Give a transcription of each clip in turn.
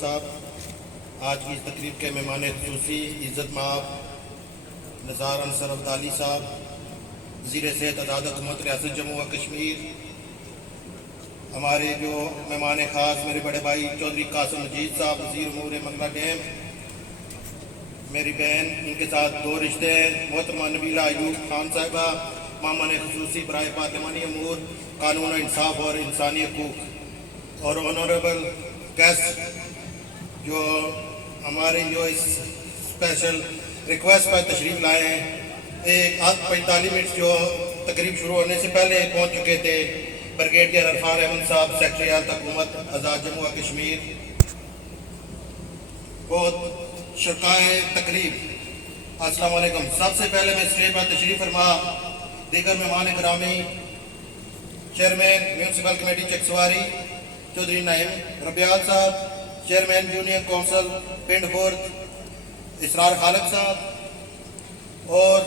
صاحب، آج کی اس تقریب کے مہمان خصوصی عزت مآب نثار انصر عبدالی صاحب، وزیر صحت آزاد حکومت ریاست جموں و کشمیر، ہمارے جو مہمان خاص میرے بڑے بھائی چودھری قاسم مجید صاحب، وزیر امور منگلہ ڈیم، میری بہن ان کے ساتھ دو رشتے ہیں، محترمہ نبیلہ ایوب خان صاحبہ، مہمان خصوصی برائے پارلیمانی امور، قانون و انصاف اور انسانی حقوق، اور آنریبل گیسٹ جو ہمارے جو اس اسپیشل ریکویسٹ پر تشریف لائے ہیں، ایک 45 منٹ جو تقریب شروع ہونے سے پہلے پہنچ چکے تھے، بریگیڈیئر عرفان احمد صاحب، سیکرٹری اعلیٰ حکومت آزاد جموں و کشمیر، بہت شرکائے تقریب، السلام علیکم۔ سب سے پہلے میں اسٹیج پر تشریف فرما دیگر مہمان گرامی، chairman municipal committee Chakswari Chaudhry نعیم ربیال صاحب، چیئرمین یونین کونسل پنڈ خورد اسرار خالق صاحب، اور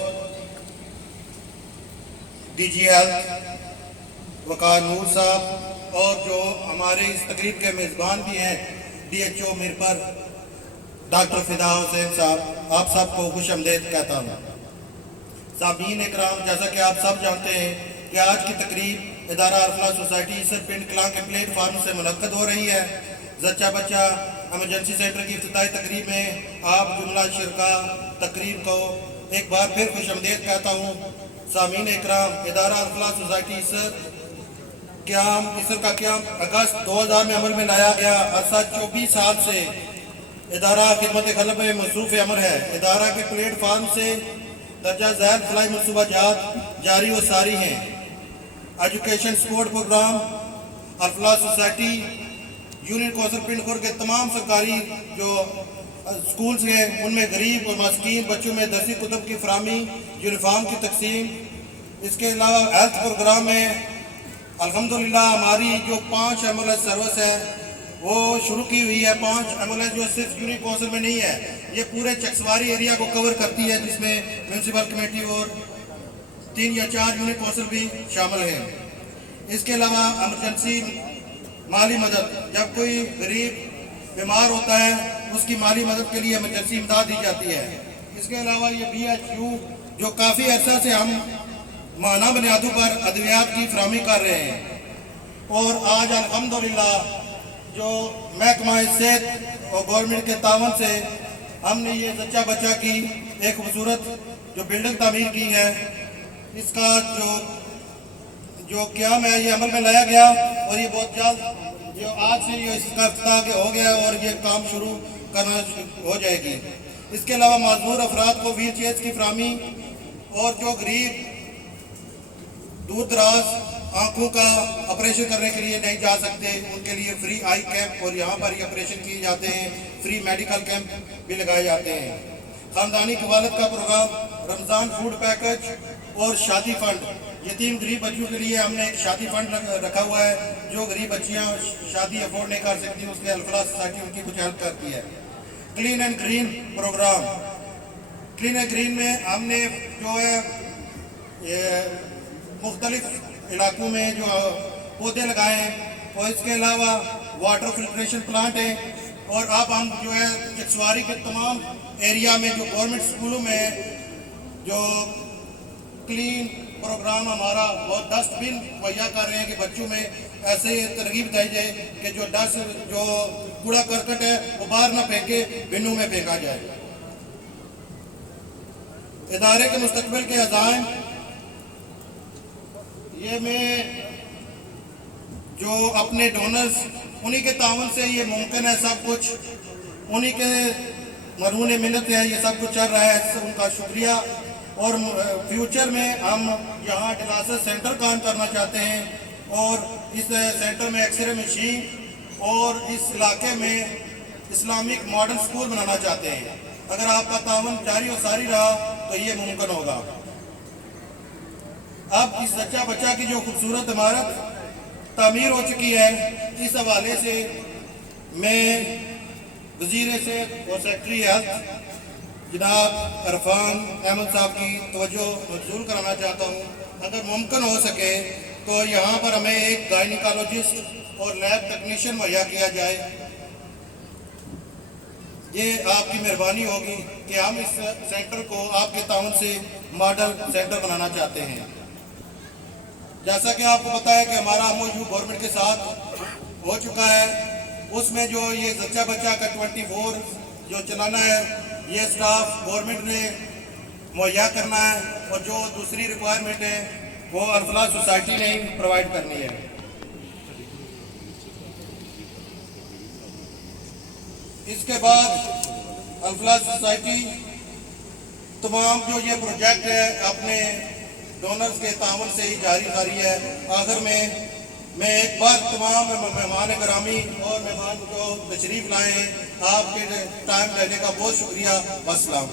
ڈی جی ہیلتھ وقار نور صاحب، اور جو ہمارے اس تقریب کے میزبان بھی ہیں D H O Mirpur doctor فدا حسین صاحب، آپ سب کو خوش آمدید کہتا ہوں۔ سامعین اکرام، جیسا کہ آپ سب جانتے ہیں کہ آج کی تقریب ادارہ ارفلا سوسائٹی اسر پنڈ کلاں کے پلیٹ فارم سے منعقد ہو رہی ہے۔ زچہ بچہ ایمرجنسی سینٹر کی افتتاحی تقریب میں آپ جملہ شرکا تقریب کو ایک بار پھر خوش آمدید کہتا ہوں۔ سامعین اکرام، ادارہ ارفلا سوسائٹی اسر کا قیام اگست 2000 میں عمل میں لایا گیا۔ عرصہ 24 سال سے ادارہ خدمت خلق میں مصروف عمل ہے۔ ادارہ کے پلیٹ فارم سے درجہ ذیل فلاحی منصوبہ جات جاری و ساری ہیں۔ ایجوکیشن سپورٹ پروگرام ارفلا society union council Pind Khurd کے تمام سرکاری جو سکولز ہیں ان میں غریب اور مسکین بچوں میں درسی کتب کی فراہمی، یونیفارم کی تقسیم۔ اس کے علاوہ ہیلتھ پروگرام میں الحمدللہ ہماری جو 5 ایمبولینس سروس ہے وہ شروع کی ہوئی ہے۔ 5 ایمبولینس جو صرف یونین کونسل میں نہیں ہے، یہ پورے چکسواری ایریا کو کور کرتی ہے، جس میں میونسپل کمیٹی اور 3 یا 4 یونین کونسل بھی شامل ہیں۔ اس کے علاوہ ایمرجنسی مالی مدد، جب کوئی غریب بیمار ہوتا ہے اس کی مالی مدد کے لیے ایمرجنسی امداد دی جاتی ہے۔ اس کے علاوہ یہ بی ایچ یو جو کافی عرصہ سے ہم ماہانہ بنیادوں پر ادویات کی فراہمی کر رہے ہیں، اور آج الحمدللہ جو محکمہ صحت اور گورنمنٹ کے تعاون سے ہم نے یہ زچہ بچہ کی ایک خوبصورت جو بلڈنگ تعمیر کی ہے، اس کا جو قیام ہے یہ عمل میں لایا گیا، اور یہ بہت جلد جو آج سے یہ اس کا افتتاح ہو گیا اور یہ کام شروع کرنا ہو جائے گی۔ اس کے علاوہ معذور افراد کو ویل چیئرز کی فراہمی، اور جو غریب دور دراز آنکھوں کا آپریشن کرنے کے لیے نہیں جا سکتے ان کے لیے فری آئی کیمپ، اور یہاں پر یہ آپریشن کیے جاتے ہیں، فری میڈیکل کیمپ بھی لگائے جاتے ہیں۔ خاندانی کفالت کا پروگرام، رمضان فوڈ پیکج اور شادی فنڈ، یتیم غریب بچوں کے لیے ہم نے ایک شادی فنڈ رکھا ہوا ہے۔ جو غریب بچیاں شادی افورڈ نہیں کر سکتی اس کے ارفلا سوسائٹی ان کی کچھ ہیلپ کرتی ہے۔ Clean and green programme, clean and green میں ہم نے جو ہے یہ مختلف علاقوں میں جو پودے لگائے ہیں، اور اس کے علاوہ واٹر فلٹریشن پلانٹ ہیں، اور اب ہم جو ہے چکسواری کے تمام ایریا میں جو گورنمنٹ سکولوں میں جو کلین پروگرام ہمارا وہ ڈسٹ بن مہیا کر رہے ہیں کہ بچوں میں ایسے ترغیب دی جائے کہ جو کوڑا کرکٹ ہے وہ باہر نہ پھینکے، بنوں میں پھینکا جائے۔ ادارے کے مستقبل کے عزائم، یہ میں جو اپنے ڈونرز انہی کے تعاون سے یہ ممکن ہے، سب کچھ انہی کے مرہون منت ہے یہ سب کچھ چل رہا ہے، ان کا شکریہ۔ اور فیوچر میں ہم یہاں ڈیالائسس سینٹر قائم کرنا چاہتے ہیں، اور اس سینٹر میں ایکس رے مشین، اور اس علاقے میں اسلامک ماڈرن سکول بنانا چاہتے ہیں۔ اگر آپ کا تعاون جاری و ساری رہا تو یہ ممکن ہوگا۔ اب اس زچہ بچہ کی جو خوبصورت عمارت تعمیر ہو چکی ہے، اس حوالے سے میں وزیر صحت اور سیکرٹری ہیلتھ جناب عرفان احمد صاحب کی توجہ مبذول کرانا چاہتا ہوں، اگر ممکن ہو سکے تو یہاں پر ہمیں ایک گائنیکالوجسٹ اور لیب ٹیکنیشین مہیا کیا جائے۔ یہ آپ کی مہربانی ہوگی کہ ہم اس سینٹر کو آپ کے تعاون سے ماڈل سینٹر بنانا چاہتے ہیں۔ جیسا کہ آپ کو پتا ہے کہ ہمارا MOU گورنمنٹ کے ساتھ ہو چکا ہے، اس میں جو یہ زچہ بچہ کا 24 جو چلانا ہے یہ اسٹاف گورنمنٹ نے مہیا کرنا ہے، اور جو دوسری ریکوائرمنٹ ہے وہ الفلاح سوسائٹی نے پرووائڈ کرنی ہے۔ اس کے بعد الفلاح سوسائٹی تمام جو یہ پروجیکٹ ہے اپنے ڈونرز کے تعاون سے ہی جاری ساری ہے۔ آخر میں ایک بار تمام مہمان گرامی اور مہمان جو تشریف لائے ہیں آپ کے ٹائم لینے کا بہت شکریہ۔ والسلام۔